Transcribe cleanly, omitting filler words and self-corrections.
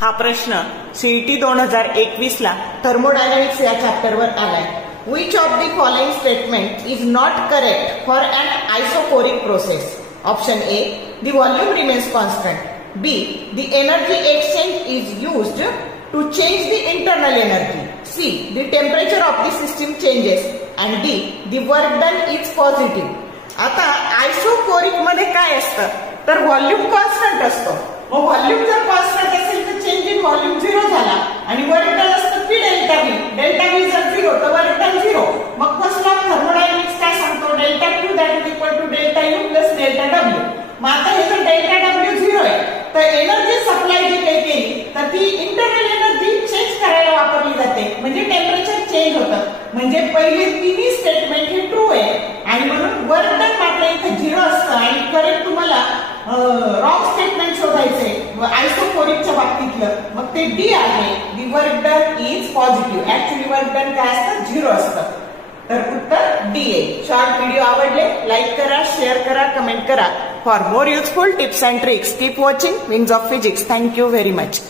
हा प्रश्न सीईटी 2021 ला थर्मोडायनामिक्स या चॅप्टरवर आलाय. Which of the following statement is not correct for an isochoric process? Option A, the volume remains constant. B, the energy exchange is used to change the internal energy. C, the temperature of the system changes. And D, the work done is positive. आता isochoric मध्ये काय असतं तर volume constant असतो. मग volume जर constant असेल तर चेंज इन व्हॉल्यूम 0 झाला आणि वर्क डन असतं की डेल्टा व्ही. डेल्टा व्ही जर 0 तर वर्क डन 0. मग फर्स्ट लॉ थर्मोडायनामिक्स काय सांगतो delta Q that is equal to delta U plus delta W. मग आता हे जर डेल्टा डब्ल्यू 0 आहे तर एनर्जी सप्लाय जी काही केली तर ती इंटरनल एनर्जी चेंज करायला वापरली जाते म्हणजे टेम्परेचर चेंज होतं. म्हणजे पहिले तिन्ही स्टेटमेंट हे ट्रू आहे आणि म्हणून वर्क डन मात्र इथे 0 असतं आणि करेक्ट तुम्हाला रॉंग स्टेटमेंट शोधायचे आयसोकोरिकच्या बाबतीतलं मग ते डी आहे. The work done is positive. Actually work done काय असतं 0 असतं. तर उत्तर डी आहे. शॉर्ट व्हिडिओ आवडले लाईक करा, शेअर करा, कमेंट करा. For more useful tips and tricks keep watching wings of physics. Thank you very much.